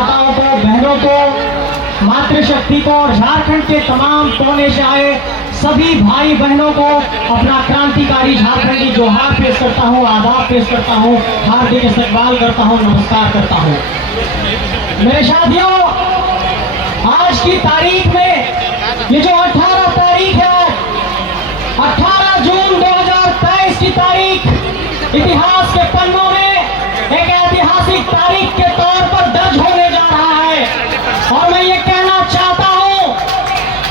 माताओं को, बहनों को, मातृशक्ति को और झारखंड के तमाम कोने से आए सभी भाई बहनों को अपना क्रांतिकारी झारखंडी जोहार पेश करता हूँ, आदाब पेश करता हूँ, हार्दिक इस्तकबाल करता हूँ, नमस्कार करता हूँ। मेरे साथियों, आज की तारीख में ये जो 18 तारीख है, 18 जून 2023 की तारीख इतिहास के पन्नों में एक ऐतिहासिक तारीख के तौर पर दर्ज होने जा रहा है। और मैं ये कहना चाहता हूं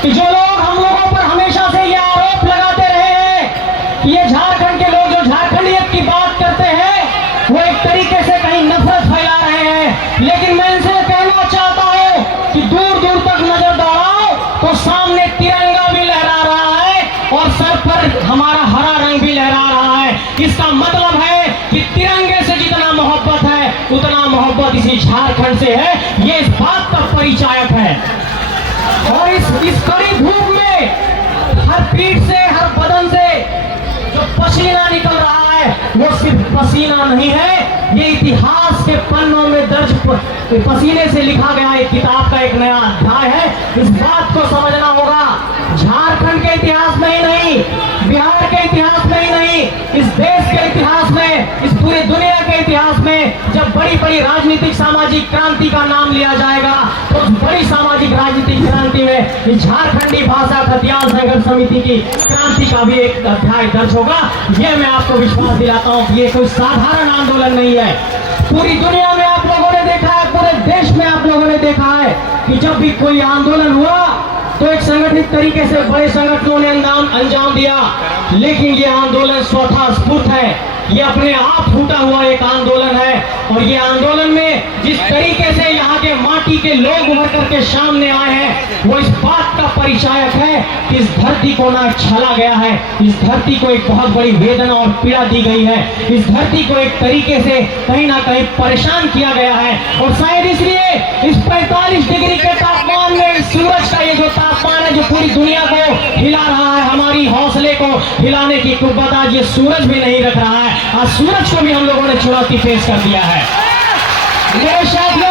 कि जो लोग हम लोगों पर हमेशा से ये आरोप लगाते रहे हैं कि ये झारखंड के लोग जो झारखंडियत की बात करते हैं वो एक तरीके से कहीं नफरत फैला रहे हैं, लेकिन मैं इनसे कहना चाहता हूं कि दूर दूर तक नजर दौड़ाओ तो सामने तिरंगा भी लहरा रहा है और सर पर हमारा हरा रंग भी लहरा रहा है। इसका मतलब है कि तिरंगे से जितना मोहब्बत है उतना मोहब्बत इसी झारखंड से है, ये इस बात का परिचायक है। और इस कड़ी धूप में हर पीठ से, हर बदन से जो पसीना निकल रहा है वो सिर्फ पसीना नहीं है, ये इतिहास के पन्नों में दर्ज पसीने से लिखा गया एक किताब का एक नया अध्याय है। इस बात को समझना होगा, झारखंड के इतिहास में ही नहीं, बिहार के इतिहास में ही नहीं, इस देश के इतिहास में, इस पूरी दुनिया के इतिहास में जब बड़ी बड़ी राजनीतिक सामाजिक क्रांति का नाम लिया जाएगा तो उस बड़ी सामाजिक राजनीतिक क्रांति में इस झारखंडी भाषा खतियान संघर्ष समिति की क्रांति का भी एक अध्याय दर्ज होगा। यह मैं आपको विश्वास दिलाता हूँ कि ये कोई साधारण आंदोलन नहीं है। पूरी दुनिया में आप लोगों ने देखा है, पूरे देश में आप लोगों ने देखा है कि जब भी कोई आंदोलन हुआ तो एक संगठित तरीके से बड़े संगठनों ने अंजाम दिया, लेकिन ये आंदोलन स्वतः स्फूर्त है, ये अपने आप फूटा हुआ एक आंदोलन है। और ये आंदोलन में जिस तरीके से यहाँ के माटी के लोग उभर करके सामने आए हैं वो इस बात का परिचायक है कि इस धरती को ना छला गया है, इस धरती को एक बहुत बड़ी वेदना और पीड़ा दी गई है, इस धरती को एक तरीके से कहीं ना कहीं परेशान किया गया है। और शायद इसलिए इस 45 डिग्री के तापमान में सूरज का ये जो तापमान है जो पूरी दुनिया को हिला रहा है, हमारी हौसले को हिलाने की कुव्वत आज ये सूरज भी नहीं रख रहा है। आज सूरज को भी हम लोगों ने चुनौती पेश कर दिया है। मेरे साथियों,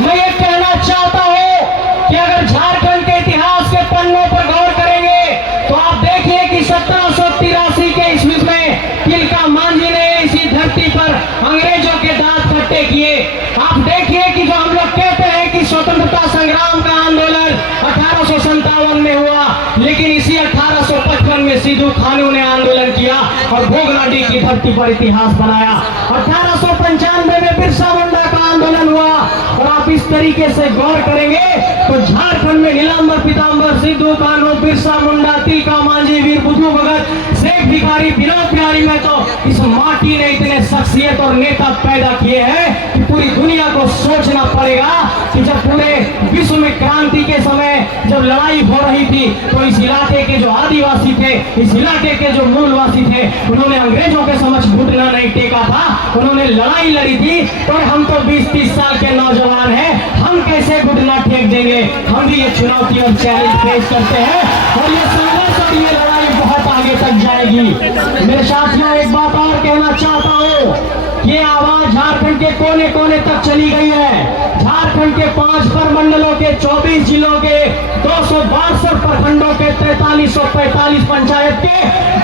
मैं ये कहना चाहता हूं कि अगर झारखंड के इतिहास के पन्नों पर गौर करेंगे तो आप देखिए कि 1783 के ईस्वी में तिलका मांझी ने इसी धरती पर अंग्रेजों के दांत खट्टे किए। आप देखिए कि जो हम लोग कहते हैं कि स्वतंत्रता संग्राम का आंदोलन 1857 में हुआ, लेकिन इसी 1855 में सिद्धू कानू ने आंदोलन किया और भोगनाडी की धरती पर इतिहास बनाया। 1895 में बिरसा मुंडा का आंदोलन हुआ। और आप इस तरीके से गौर करेंगे तो झारखंड में नीलांबर पीतांबर, सिद्धू कानू, बिरसा मुंडा, तिलका मांझी, वीर बुद्धू भगत, शेख भिखारी, विनोद बिहारी में तो इस माटी ने इतने शख्सियत और नेता पैदा किए हैं कि पूरी दुनिया को सोचना पड़ेगा कि जब पूरे विश्व में क्रांति के समय जब लड़ाई हो रही थी तो इस इलाके के जो आदिवासी थे, इस इलाके के जो मूलवासी थे, उन्होंने अंग्रेजों के समक्ष घुटना नहीं टेका था, उन्होंने लड़ाई लड़ी थी। तो हम तो 20-30 साल के नौजवान हैं, हम कैसे घुटना टेक देंगे? हम भी ये चुनौती और चैलेंज फेस करते हैं और ये संघर्ष और ये लड़ाई बहुत आगे तक जाएगी। मेरे साथियों, एक बात और कहना चाहता हूँ, ये आवाज झारखंड के कोने कोने तक चली गई है। झारखंड के 5 प्रमंडलों के 24 जिलों के 262 प्रखंडों के 4345 पंचायत के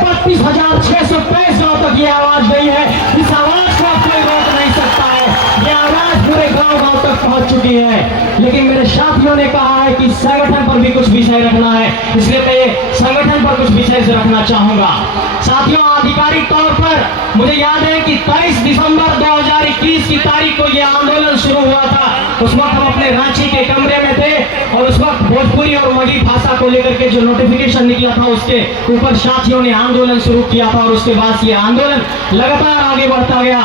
32,623 गांव तक ये आवाज गई है। इस आवाज को कोई रोक नहीं सकता है, ये आवाज पूरे गांव-गांव तक पहुंच चुकी है। लेकिन मेरे साथियों ने कहा है कि संगठन पर भी कुछ विषय रखना है, इसलिए मैं ये संगठन पर कुछ विषय से रखना चाहूंगा। साथियों, आधिकारिक तौर पर मुझे याद है कि 23 दिसंबर 2021 की तारीख को यह आंदोलन शुरू हुआ था। उस वक्त हम अपने रांची के कमरे में थे और उस वक्त भोजपुरी और मगही भाषा को लेकर के जो नोटिफिकेशन निकला था उसके ऊपर साथियों ने आंदोलन शुरू किया था और उसके बाद ये आंदोलन लगातार आगे बढ़ता गया।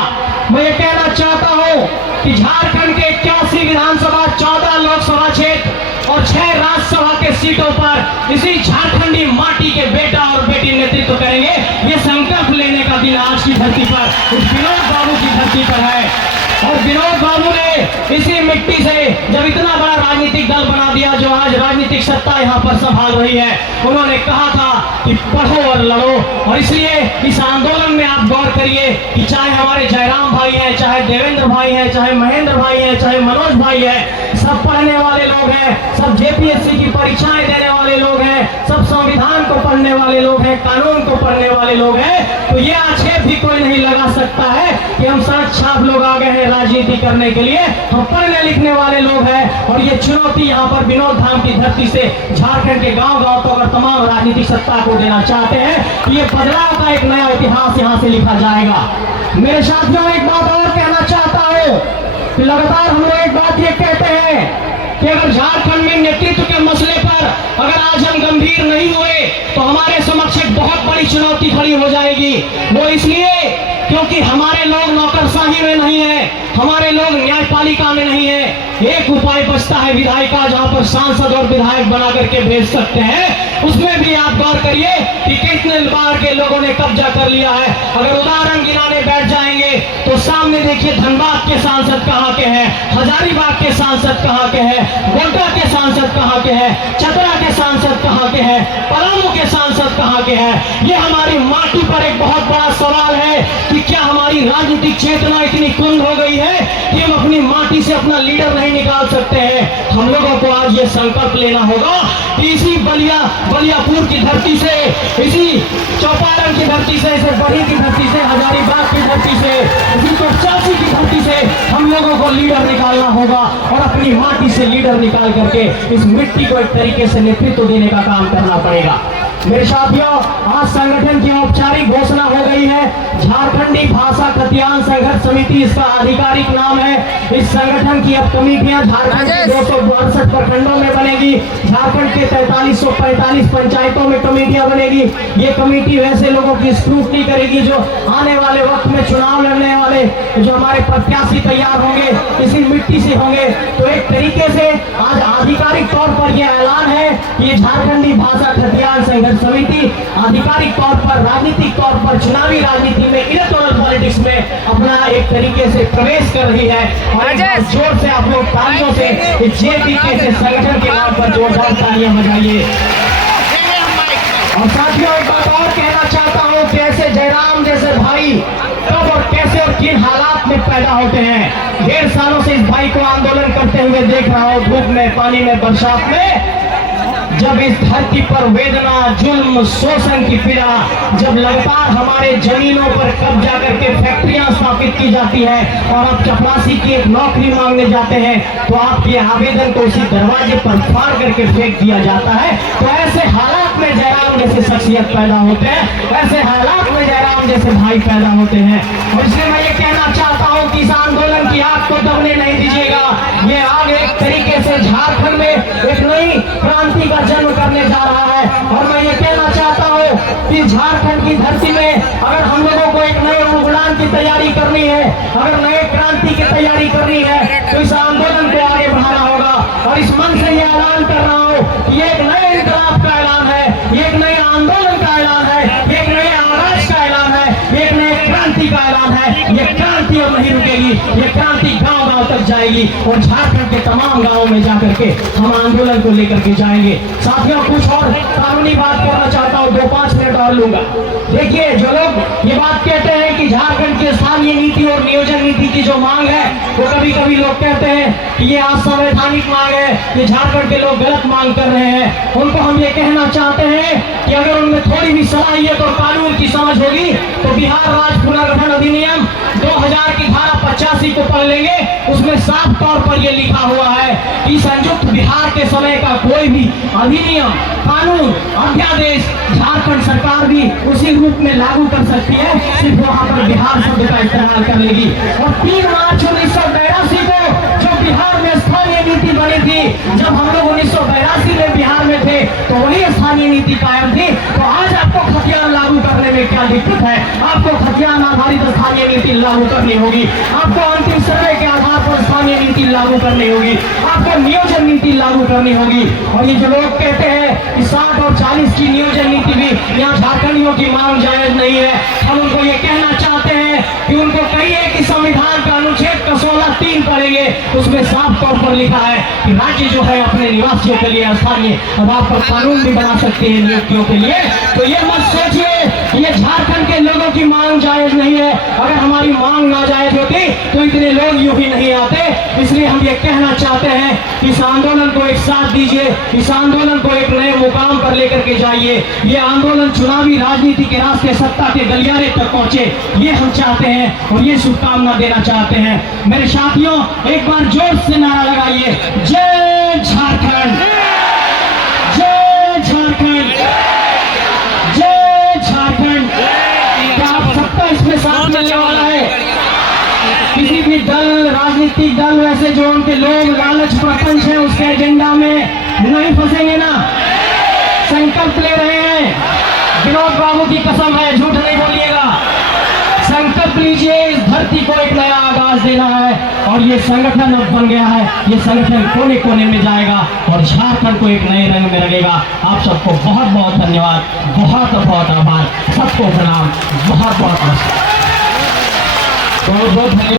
मैं ये कहना चाहता हूँ कि झारखंड के 81 विधानसभा, 14 लोकसभा क्षेत्र और 6 राज्यसभा के सीटों पर इसी झारखंडी माटी के बेटा और बेटी नेतृत्व करेंगे। ये संकल्प लेने का दिन आज की धरती पर उस विनोद बाबू की धरती पर है। और विनोद बाबू ने इसी मिट्टी से जब इतना बड़ा राजनीतिक दल बना दिया जो आज राजनीतिक सत्ता यहाँ पर संभाल रही है, उन्होंने कहा था कि पढ़ो और लड़ो। और इसलिए इस आंदोलन में आप गौर करिए कि चाहे हमारे जयराम भाई हैं, चाहे देवेंद्र भाई हैं, चाहे महेंद्र भाई हैं, चाहे मनोज भाई गई है। सब पढ़ने वाले लोग हैं, सब जेपीएससी की परीक्षाएं देने वाले लोग हैं, सब संविधान को पढ़ने वाले लोग हैं, कानून को पढ़ने वाले लोग हैं। तो ये आक्षेप भी कोई नहीं लगा सकता है कि हम सड़क छाप लोग आ गए हैं राजनीति करने के लिए। हम पढ़ने लिखने वाले लोग हैं और ये चुनौती यहाँ पर विनोद धाम की धरती से झारखंड के गांव गांव तो अगर तमाम राजनीतिक सत्ता को देना चाहते हैं तो ये बदलाव का एक नया इतिहास यहाँ से लिखा जाएगा। मेरे साथियों, एक बात और कहना चाहता हूँ कि लगातार हम लोग एक बात ये कहते हैं कि अगर झारखंड में नेतृत्व के मसले पर अगर आज हम गंभीर नहीं हुए तो हमारे समक्ष एक बहुत बड़ी चुनौती खड़ी हो जाएगी। वो इसलिए क्योंकि हमारे लोग नौकरशाही में नहीं है, हमारे लोग न्यायपालिका में नहीं है। एक उपाय बचता है विधायिका, जहां पर सांसद और विधायक बना करके भेज सकते हैं। उसमें भी आप गौर करिए कि कितने बार के लोगों ने कब्जा कर लिया है। अगर उदाहरण गिनाने बैठ जाएंगे तो सामने देखिए धनबाद के सांसद कहाँ के हैं, हजारीबाग के सांसद कहाँ के हैं, गोड्डा के सांसद कहाँ के हैं, चतरा के सांसद कहाँ के हैं, पलामू के सांसद कहाँ के हैं। ये हमारी माटी पर एक बहुत बड़ा सवाल है कि क्या हमारी राजनीतिक चेतना इतनी कुंद हो गई है कि हम अपनी माटी से अपना लीडर नहीं निकाल सकते हैं। हम लोगों को आज ये संकल्प लेना होगा कि इसी बलियापुर की धरती से, इसी चौपारण की धरती से, इसे बड़ी की धरती से, हजारीबाग की धरती से, इसी चाची की धरती से हम लोगों को लीडर निकालना होगा और अपनी माटी से लीडर निकाल करके इस मिट्टी को एक तरीके से नेतृत्व देने का काम करना पड़ेगा। मेरे साथियों, आज संगठन की औपचारिक घोषणा हो गई है। झारखंडी भाषा खतियान संघर्ष समिति इसका आधिकारिक नाम है। इस संगठन की अब कमेटियां झारखंड के 262 प्रखंडों में बनेगी, झारखंड के 4345 पंचायतों में कमेटियां बनेगी। ये कमेटी वैसे लोगों की स्क्रूटनी करेगी जो आने वाले वक्त में चुनाव लड़ने वाले जो हमारे प्रत्याशी तैयार होंगे इसी मिट्टी से होंगे। तो एक तरीके से आज आधिकारिक तौर पर यह ऐलान है कि झारखंडी भाषा खतियान संघर्ष समिति आधिकारिक तौर पर, राजनीतिक तौर पर, चुनावी राजनीति में, इलेक्टोरल पॉलिटिक्स में अपना एक तरीके से प्रवेश कर रही है। और जोर से आप लोग तालियों से जेपीके से संगठन के नाम पर जोरदार तालियां बजाइए। और साथियों, एक बात और कहना चाहता हूं कि ऐसे जयराम जैसे भाई कब और कैसे और किन हालात में पैदा होते हैं। 1.5 सालों से इस भाई को आंदोलन करते हुए देख रहा हूं, धूप में, पानी में, बरसात में। जब इस धरती पर वेदना, जुल्म, शोषण की पीड़ा, जब लगातार हमारे जमीनों पर कब्जा करके फैक्ट्रियां स्थापित की जाती है और आप चपरासी की एक नौकरी मांगने जाते हैं तो आपके आवेदन को उसी दरवाजे पर फाड़ करके फेंक दिया जाता है। तो ऐसे हालात में जयराम जैसे शख्सियत पैदा होते हैं, ऐसे हालात में जयराम जैसे भाई पैदा होते हैं। और इसलिए मैं ये कहना चाहता हूँ कि इस आंदोलन की आग को दबने नहीं दीजिएगा। ये आग एक तरीके से झारखंड में एक नई क्रांति का जन्म करने जा रहा है। और मैं ये कहना चाहता हूँ कि झारखंड की धरती में अगर हम लोगों को एक नए उड़ान की तैयारी करनी है, अगर नए क्रांति की तैयारी करनी है तो इस आंदोलन को आगे बढ़ाना होगा। और इस मन से ये ऐलान कर रहा हूँ कि ये एक नए इंकलाब का ऐलान है, ये एक नए आंदोलन का ऐलान है, ये एक नए आगाज का ऐलान है, ये एक नए क्रांति का ऐलान है। ये क्रांति अब नहीं रुकेगी, ये क्रांति गांव गांव तक जाएगी और झारखंड के तमाम गांवों में जाकर के हम आंदोलन को लेकर के जाएंगे। साथियों, कुछ और कानूनी बात करना चाहता हूँ, 2-5 मिनट और लूंगा। देखिए, जो लोग ये बात कहते हैं कि झारखंड की स्थानीय नीति और नियोजन नीति की जो मांग है वो कभी कभी लोग कहते हैं कि ये असंवैधानिक मांग है, ये झारखंड के लोग गलत मांग कर रहे हैं। उनको हम ये कहना चाहते हैं कि अगर उनमें थोड़ी भी सलाहियत और कानून की समझ होगी तो बिहार राज्य पुनर्गठन अधिनियम 2000 की धारा 85 को पढ़ लेंगे। उसमें साफ तौर पर यह लिखा हुआ है कि संयुक्त बिहार के समय का कोई भी अधिनियम, कानून, अध्यादेश झारखंड सरकार भी उसी रूप में लागू कर सकती है, सिर्फ वहां पर बिहार शब्द का इस्तेमाल कर लेगी। और 3 मार्च 1982 को जब बिहार में स्थानीय नीति बनी थी, जब हम लोग 1982 में बिहार में थे तो वही स्थानीय नीति कायम थी। तो आज आपको खतियान लागू करने में क्या दिक्कत है? आपको खतियान आधारित स्थानीय नीति लागू करनी होगी, आपको अंतिम सर्वे के आधार पर स्थानीय नीति लागू करनी होगी, आपको नियोजन नीति लागू करनी होगी। और ये जो लोग कहते हैं कि 60 और 40 की नियोजन नीति भी यहाँ झारखंडियों की मांग जायज नहीं है, हम उनको ये कहना चाहते हैं कि उनको कहिए कि संविधान का अनुच्छेद 16(3) पढ़ेंगे, उसमें साफ तौर पर लिखा है कि राज्य जो है अपने निवासियों के लिए स्थानीय आधार पर कानून भी बना सकते हैं नियुक्तियों के लिए। तो ये मत सोचिए ये झारखंड के लोगों की मांग जायज नहीं है। अगर हमारी मांग ना जायज होती तो इतने लोग यूं ही नहीं आते। इसलिए हम ये कहना चाहते हैं कि इस आंदोलन को एक साथ दीजिए, इस आंदोलन को एक नए मुकाम पर लेकर के जाइए। ये आंदोलन चुनावी राजनीति के रास्ते सत्ता के गलियारे तक पहुंचे, ये हम चाहते हैं और ये शुभकामना देना चाहते हैं। मेरे साथियों, एक बार जोर से नारा लगाइए, जय झारखंड, जय झारखंड, जय झारखंड। क्या आप सबका इसमें साथ मिलने वाला है? किसी भी दल, राजनीतिक दल वैसे जो उनके लोग लालच प्रपंच है उसके एजेंडा में नहीं फंसेंगे ना? संकल्प ले रहे हैं, विनोद बाबू की कसम है, झूठ नहीं बोलिएगा। संकल्प लीजिए, इस धरती को एक नया आगाज देना है और ये संगठन अब बन गया है। ये संगठन कोने कोने में जाएगा और झारखंड को एक नए रंग में रंगेगा। आप सबको बहुत बहुत धन्यवाद, बहुत बहुत आभार, सबको प्रणाम, बहुत बहुत नमस्कार, बहुत बहुत धन्यवाद।